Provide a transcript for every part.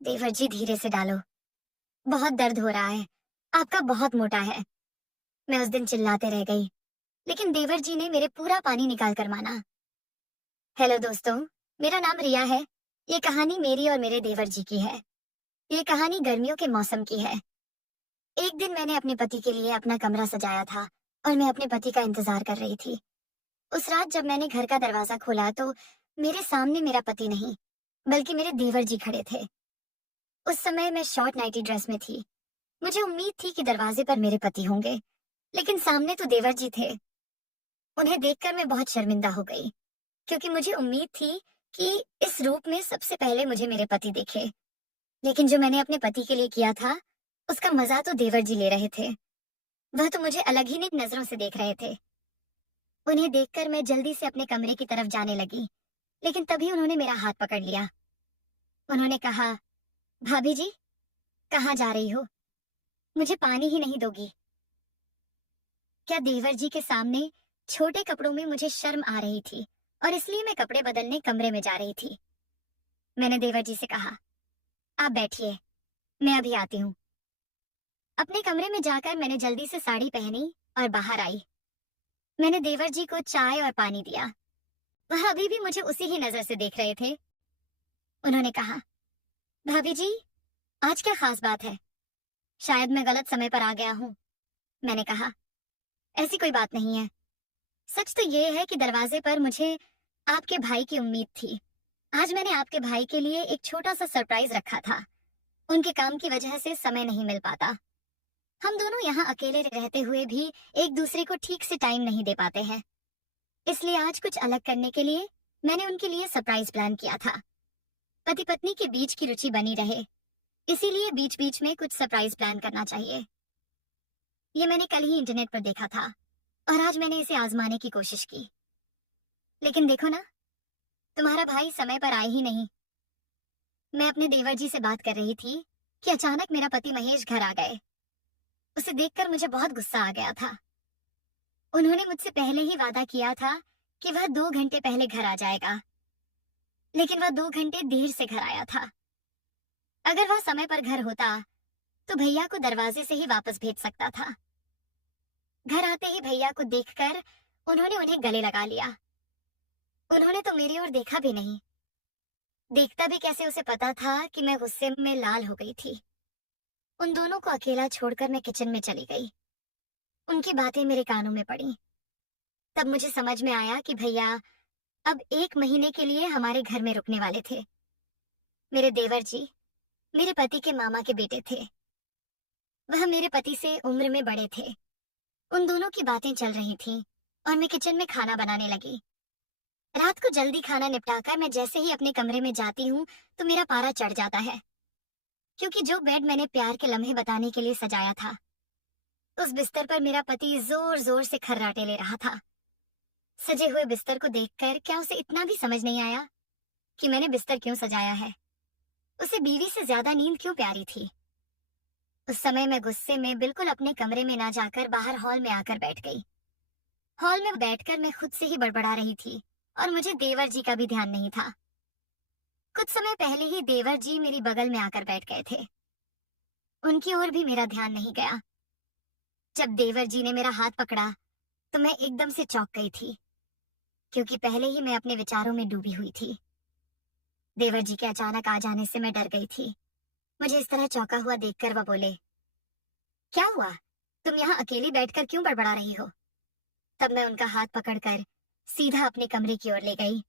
देवर जी धीरे से डालो। बहुत दर्द हो रहा है। आपका बहुत मोटा है। मैं उस दिन चिल्लाते रह गई, लेकिन देवर जी ने मेरे पूरा पानी निकाल कर माना। हेलो दोस्तों, मेरा नाम रिया है। ये कहानी मेरी और मेरे देवर जी की है। ये कहानी गर्मियों के मौसम की है। एक दिन मैंने अपने पति के लिए अपना कमरा सजाया था और मैं अपने पति का इंतजार कर रही थी। उस रात जब मैंने घर का दरवाजा खोला तो मेरे सामने मेरा पति नहीं, बल्कि मेरे देवर जी खड़े थे। उस समय मैं शॉर्ट नाइटी ड्रेस में थी। मुझे उम्मीद थी कि दरवाजे पर मेरे पति होंगे, लेकिन सामने तो देवर जी थे। उन्हें देखकर मैं बहुत शर्मिंदा हो गई, क्योंकि मुझे उम्मीद थी कि इस रूप में सबसे पहले मुझे मेरे पति देखे। लेकिन जो मैंने अपने पति के लिए किया था, उसका मजा तो देवर जी ले रहे थे। वह तो मुझे अलग ही नजरों से देख रहे थे। उन्हें देखकर मैं जल्दी से अपने कमरे की तरफ जाने लगी, लेकिन तभी उन्होंने मेरा हाथ पकड़ लिया। उन्होंने कहा, भाभी जी, कहाँ जा रही हो? मुझे पानी ही नहीं दोगी? क्या देवर जी के सामने छोटे कपड़ों में मुझे शर्म आ रही थी और इसलिए मैं कपड़े बदलने कमरे में जा रही थी। मैंने देवर जी से कहा, आप बैठिए, मैं अभी आती हूँ। अपने कमरे में जाकर मैंने जल्दी से साड़ी पहनी और बाहर आई। मैंने देवर जी को चाय और पानी दिया। वह अभी भी मुझे उसी ही नजर से देख रहे थे। उन्होंने कहा, भाभी जी, आज क्या खास बात है? शायद मैं गलत समय पर आ गया हूँ। मैंने कहा, ऐसी कोई बात नहीं है। सच तो ये है कि दरवाजे पर मुझे आपके भाई की उम्मीद थी। आज मैंने आपके भाई के लिए एक छोटा सा सरप्राइज रखा था। उनके काम की वजह से समय नहीं मिल पाता। हम दोनों यहाँ अकेले रहते हुए भी एक दूसरे को ठीक से टाइम नहीं दे पाते हैं। इसलिए आज कुछ अलग करने के लिए मैंने उनके लिए सरप्राइज प्लान किया था। पति पत्नी के बीच की रुचि बनी रहे, इसीलिए बीच बीच में कुछ सरप्राइज प्लान करना चाहिए। ये मैंने कल ही इंटरनेट पर देखा था और आज मैंने इसे आजमाने की कोशिश की। लेकिन देखो ना, तुम्हारा भाई समय पर आए ही नहीं। मैं अपने देवर जी से बात कर रही थी कि अचानक मेरा पति महेश घर आ गए। उसे देखकर मुझे बहुत गुस्सा आ गया था। उन्होंने मुझसे पहले ही वादा किया था कि वह 2 घंटे पहले घर आ जाएगा, लेकिन वह 2 घंटे देर से घर आया था। अगर वह समय पर घर होता तो भैया को दरवाजे से ही वापस भेज सकता था। घर आते ही भैया को देखकर उन्होंने उन्हें गले लगा लिया। उन्होंने तो मेरी ओर देखा भी नहीं। देखता भी कैसे, उसे पता था कि मैं गुस्से में लाल हो गई थी। उन दोनों को अकेला छोड़कर मैं किचन में चली गई। उनकी बातें मेरे कानों में पड़ी। तब मुझे समझ में आया कि भैया अब 1 महीने के लिए हमारे घर में रुकने वाले थे। मेरे देवर जी मेरे पति के मामा के बेटे थे। वह मेरे पति से उम्र में बड़े थे। उन दोनों की बातें चल रही थीं और मैं किचन में खाना बनाने लगी। रात को जल्दी खाना निपटाकर मैं जैसे ही अपने कमरे में जाती हूँ तो मेरा पारा चढ़ जाता है, क्योंकि जो बेड मैंने प्यार के लम्हे बताने के लिए सजाया था, उस बिस्तर पर मेरा पति जोर जोर से खर्राटे ले रहा था। सजे हुए बिस्तर को देखकर क्या उसे इतना भी समझ नहीं आया कि मैंने बिस्तर क्यों सजाया है? उसे बीवी से ज्यादा नींद क्यों प्यारी थी? उस समय मैं गुस्से में बिल्कुल अपने कमरे में ना जाकर बाहर हॉल में आकर बैठ गई। हॉल में बैठकर मैं खुद से ही बड़बड़ा रही थी और मुझे देवर जी का भी ध्यान नहीं था। कुछ समय पहले ही देवर जी मेरी बगल में आकर बैठ गए थे। उनकी ओर भी मेरा ध्यान नहीं गया। जब देवर जी ने मेरा हाथ पकड़ा तो मैं एकदम से चौंक गई थी, क्योंकि पहले ही मैं अपने विचारों में डूबी हुई थी। देवर जी के अचानक आ जाने से मैं डर गई थी। मुझे इस तरह चौंका हुआ देखकर वह बोले, क्या हुआ? तुम यहाँ अकेली बैठकर क्यों बड़बड़ा रही हो? तब मैं उनका हाथ पकड़कर सीधा अपने कमरे की ओर ले गई।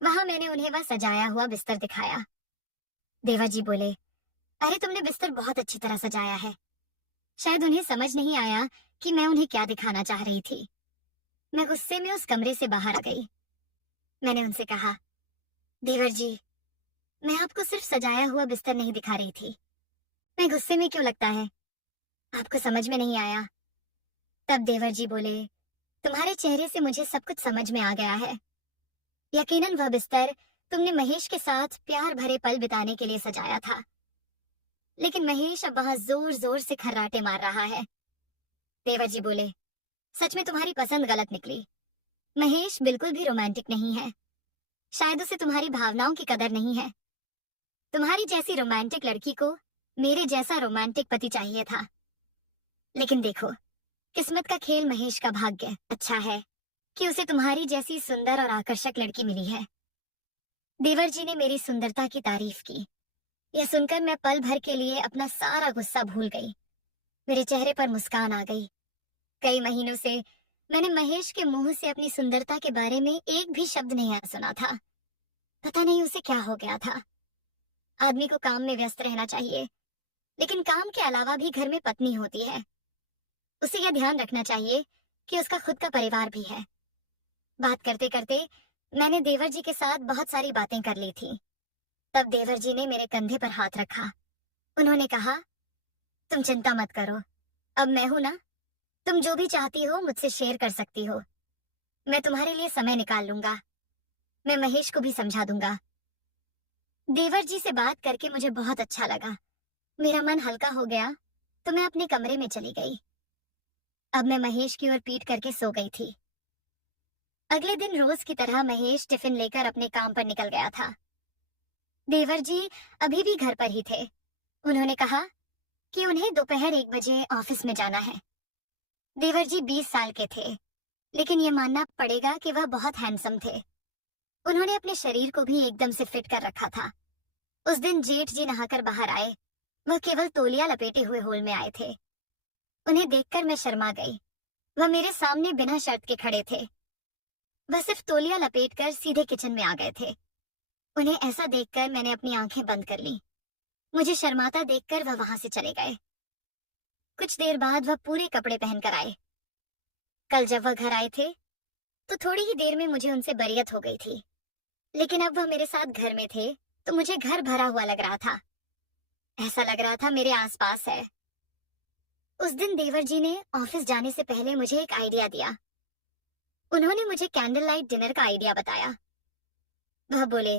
वहां मैंने उन्हें वह सजाया हुआ बिस्तर दिखाया। देवर जी बोले, अरे तुमने बिस्तर बहुत अच्छी तरह सजाया है। शायद उन्हें समझ नहीं आया कि मैं उन्हें क्या दिखाना चाह रही थी। मैं गुस्से में उस कमरे से बाहर आ गई। मैंने उनसे कहा, देवर जी, मैं आपको सिर्फ सजाया हुआ बिस्तर नहीं दिखा रही थी। मैं गुस्से में क्यों लगता है? आपको समझ में नहीं आया? तब देवर जी बोले, तुम्हारे चेहरे से मुझे सब कुछ समझ में आ गया है। यकीनन वह बिस्तर तुमने महेश के साथ प्यार भरे पल बिताने के लिए सजाया था, लेकिन महेश अब वहां जोर जोर से खर्राटे मार रहा है। देवर जी बोले, सच में तुम्हारी पसंद गलत निकली। महेश बिल्कुल भी रोमांटिक नहीं है। शायद उसे तुम्हारी भावनाओं की कदर नहीं है। तुम्हारी जैसी रोमांटिक लड़की को मेरे जैसा रोमांटिक पति चाहिए था। लेकिन देखो, किस्मत का खेल महेश का भाग्य अच्छा है कि उसे तुम्हारी जैसी सुंदर और आकर्षक लड़की मिली है। देवर जी ने मेरी सुंदरता की तारीफ की। यह सुनकर मैं पल भर के लिए अपना सारा गुस्सा भूल गई। मेरे चेहरे पर मुस्कान आ गई। कई महीनों से मैंने महेश के मुंह से अपनी सुंदरता के बारे में एक भी शब्द नहीं सुना था। पता नहीं उसे क्या हो गया था। आदमी को काम में व्यस्त रहना चाहिए, लेकिन काम के अलावा भी घर में पत्नी होती है। उसे यह ध्यान रखना चाहिए कि उसका खुद का परिवार भी है। बात करते करते मैंने देवर जी के साथ बहुत सारी बातें कर ली थी। तब देवर जी ने मेरे कंधे पर हाथ रखा। उन्होंने कहा, तुम चिंता मत करो, अब मैं हूं ना, तुम जो भी चाहती हो मुझसे शेयर कर सकती हो। मैं तुम्हारे लिए समय निकाल लूंगा। मैं महेश को भी समझा दूंगा। देवर जी से बात करके मुझे बहुत अच्छा लगा। मेरा मन हल्का हो गया तो मैं अपने कमरे में चली गई। अब मैं महेश की ओर पीठ करके सो गई थी। अगले दिन रोज की तरह महेश टिफिन लेकर अपने काम पर निकल गया था। देवर जी अभी भी घर पर ही थे। उन्होंने कहा कि उन्हें दोपहर 1 बजे ऑफिस में जाना है। देवर जी 20 साल के थे, लेकिन ये मानना पड़ेगा कि वह बहुत हैंडसम थे। उन्होंने अपने शरीर को भी एकदम से फिट कर रखा था। उस दिन जेठ जी नहाकर बाहर आए। वह केवल तौलिया लपेटे हुए हॉल में आए थे। उन्हें देखकर मैं शर्मा गई। वह मेरे सामने बिना शर्त के खड़े थे। वह सिर्फ तौलिया लपेटकर सीधे किचन में आ गए थे। उन्हें ऐसा देखकर मैंने अपनी आंखें बंद कर ली। मुझे शर्माता देखकर वह वहां से चले गए। कुछ देर बाद वह पूरे कपड़े पहनकर आए। कल जब वह घर आए थे तो थोड़ी ही देर में मुझे उनसे बरियत हो गई थी, लेकिन अब वह मेरे साथ घर में थे तो मुझे घर भरा हुआ लग रहा था। ऐसा लग रहा था मेरे आसपास है। उस दिन देवर जी ने ऑफिस जाने से पहले मुझे एक आइडिया दिया। उन्होंने मुझे कैंडल लाइट डिनर का आइडिया बताया। वह बोले,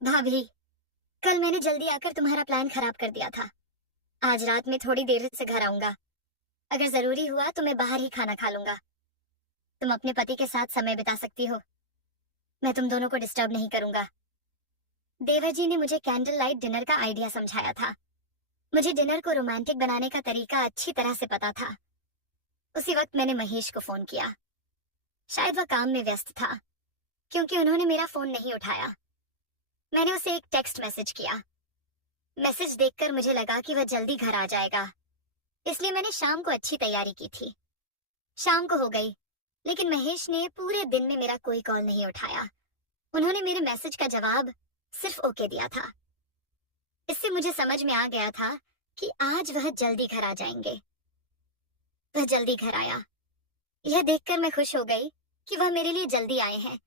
भाभी, कल मैंने जल्दी आकर तुम्हारा प्लान खराब कर दिया था। आज रात में थोड़ी देर से घर आऊंगा। अगर जरूरी हुआ तो मैं बाहर ही खाना खा लूंगा। तुम अपने पति के साथ समय बिता सकती हो। मैं तुम दोनों को डिस्टर्ब नहीं करूंगा। देवर जी ने मुझे कैंडल लाइट डिनर का आइडिया समझाया था। मुझे डिनर को रोमांटिक बनाने का तरीका अच्छी तरह से पता था। उसी वक्त मैंने महेश को फोन किया। शायद वह काम में व्यस्त था, क्योंकि उन्होंने मेरा फोन नहीं उठाया। मैंने उसे एक टेक्स्ट मैसेज किया। मैसेज देखकर मुझे लगा कि वह जल्दी घर आ जाएगा, इसलिए मैंने शाम को अच्छी तैयारी की थी। शाम को हो गई, लेकिन महेश ने पूरे दिन में मेरा कोई कॉल नहीं उठाया। उन्होंने मेरे मैसेज का जवाब सिर्फ ओके दिया था। इससे मुझे समझ में आ गया था कि आज वह जल्दी घर आ जाएंगे। वह जल्दी घर आया। यह देखकर मैं खुश हो गई कि वह मेरे लिए जल्दी आए हैं,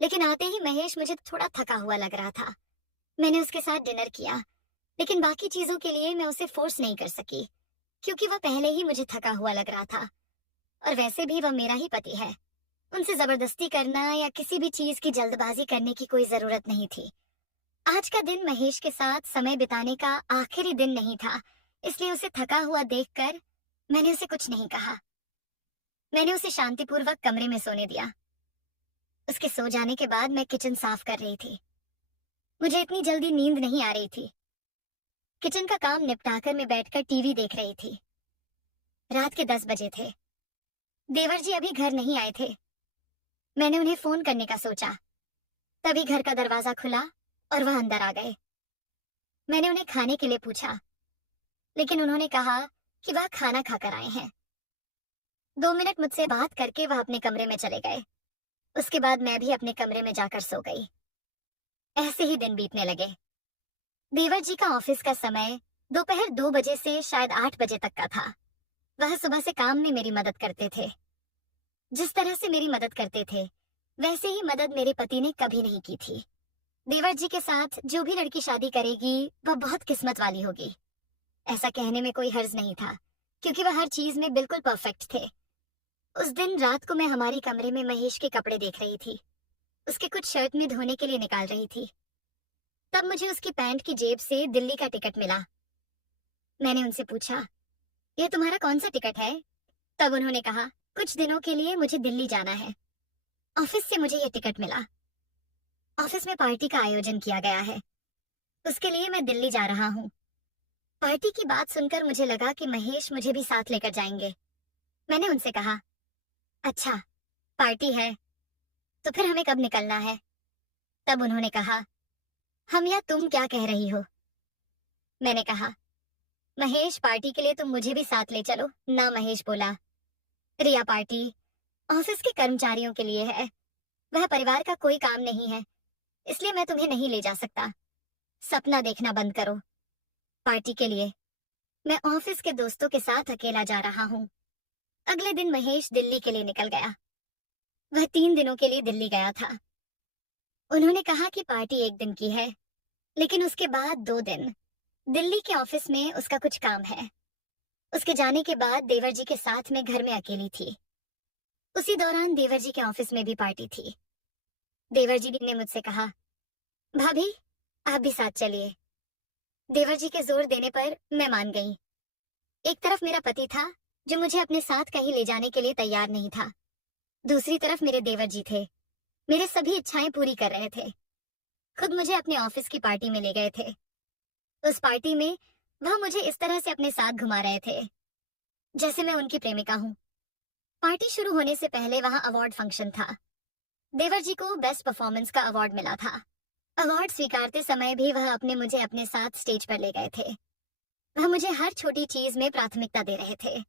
लेकिन आते ही महेश मुझे थोड़ा थका हुआ लग रहा था। मैंने उसके साथ डिनर किया, लेकिन बाकी चीजों के लिए मैं उसे फोर्स नहीं कर सकी, क्योंकि वह पहले ही मुझे थका हुआ लग रहा था। और वैसे भी वह मेरा ही पति है। उनसे जबरदस्ती करना या किसी भी चीज की जल्दबाजी करने की कोई जरूरत नहीं थी। आज का दिन महेश के साथ समय बिताने का आखिरी दिन नहीं था, इसलिए उसे थका हुआ देखकर मैंने उसे कुछ नहीं कहा। मैंने उसे शांतिपूर्वक कमरे में सोने दिया। उसके सो जाने के बाद मैं किचन साफ कर रही थी। मुझे इतनी जल्दी नींद नहीं आ रही थी। किचन का काम निपटाकर मैं बैठकर टीवी देख रही थी। रात के 10 बजे थे। देवर जी अभी घर नहीं आए थे। मैंने उन्हें फोन करने का सोचा, तभी घर का दरवाजा खुला और वह अंदर आ गए। मैंने उन्हें खाने के लिए पूछा, लेकिन उन्होंने कहा कि वह खाना खाकर आए हैं। 2 मिनट मुझसे बात करके वह अपने कमरे में चले गए। उसके बाद मैं भी अपने कमरे में जाकर सो गई। ऐसे ही दिन बीतने लगे। देवर जी का ऑफिस का समय दोपहर 2 बजे से शायद 8 बजे तक का था। वह सुबह से काम में मेरी मदद करते थे। जिस तरह से मेरी मदद करते थे, वैसे ही मदद मेरे पति ने कभी नहीं की थी। देवर जी के साथ जो भी लड़की शादी करेगी, वह बहुत किस्मत वाली होगी। ऐसा कहने में कोई हर्ज नहीं था, क्योंकि वह हर चीज में बिल्कुल परफेक्ट थे। उस दिन रात को मैं हमारे कमरे में महेश के कपड़े देख रही थी। उसके कुछ शर्ट में धोने के लिए निकाल रही थी। तब मुझे उसकी पैंट की जेब से दिल्ली का टिकट मिला। मैंने उनसे पूछा, यह तुम्हारा कौन सा टिकट है? तब उन्होंने कहा, कुछ दिनों के लिए मुझे दिल्ली जाना है। ऑफिस से मुझे यह टिकट मिला। ऑफिस में पार्टी का आयोजन किया गया है। उसके लिए मैं दिल्ली जा रहा हूँ। पार्टी की बात सुनकर मुझे लगा कि महेश मुझे भी साथ लेकर जाएंगे। मैंने उनसे कहा, अच्छा, पार्टी है, तो फिर हमें कब निकलना है? तब उन्होंने कहा, हम या तुम क्या कह रही हो? मैंने कहा, महेश, पार्टी के लिए तुम मुझे भी साथ ले चलो ना। महेश बोला, रिया, पार्टी ऑफिस के कर्मचारियों के लिए है, वह परिवार का कोई काम नहीं है, इसलिए मैं तुम्हें नहीं ले जा सकता। सपना देखना बंद करो। पार्टी के लिए मैं ऑफिस के दोस्तों के साथ अकेला जा रहा हूँ। अगले दिन महेश दिल्ली के लिए निकल गया। वह 3 दिनों के लिए दिल्ली गया था। उन्होंने कहा कि पार्टी एक दिन की है, लेकिन उसके बाद 2 दिन दिल्ली के ऑफिस में उसका कुछ काम है। उसके जाने के बाद देवर जी के साथ मैं घर में अकेली थी। उसी दौरान देवर जी के ऑफिस में भी पार्टी थी। देवर जी ने मुझसे कहा, भाभी, आप भी साथ चलिए। देवर जी के जोर देने पर मैं मान गई। एक तरफ मेरा पति था जो मुझे अपने साथ कहीं ले जाने के लिए तैयार नहीं था। दूसरी तरफ मेरे देवर जी थे, मेरे सभी इच्छाएं पूरी कर रहे थे। खुद मुझे अपने ऑफिस की पार्टी में ले गए थे। उस पार्टी में वह मुझे इस तरह से अपने साथ घुमा रहे थे जैसे मैं उनकी प्रेमिका हूँ। पार्टी शुरू होने से पहले वहां अवार्ड फंक्शन था। देवर जी को बेस्ट परफॉर्मेंस का अवार्ड मिला था। अवार्ड स्वीकारते समय भी वह मुझे अपने साथ स्टेज पर ले गए थे। वह मुझे हर छोटी चीज में प्राथमिकता दे रहे थे।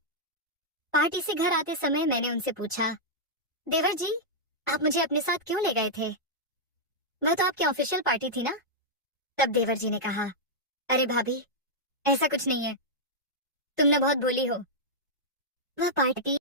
पार्टी से घर आते समय मैंने उनसे पूछा, देवर जी, आप मुझे अपने साथ क्यों ले गए थे? वह तो आपकी ऑफिशियल पार्टी थी ना? तब देवर जी ने कहा, अरे भाभी, ऐसा कुछ नहीं है, तुम ना बहुत भोली हो। वह पार्टी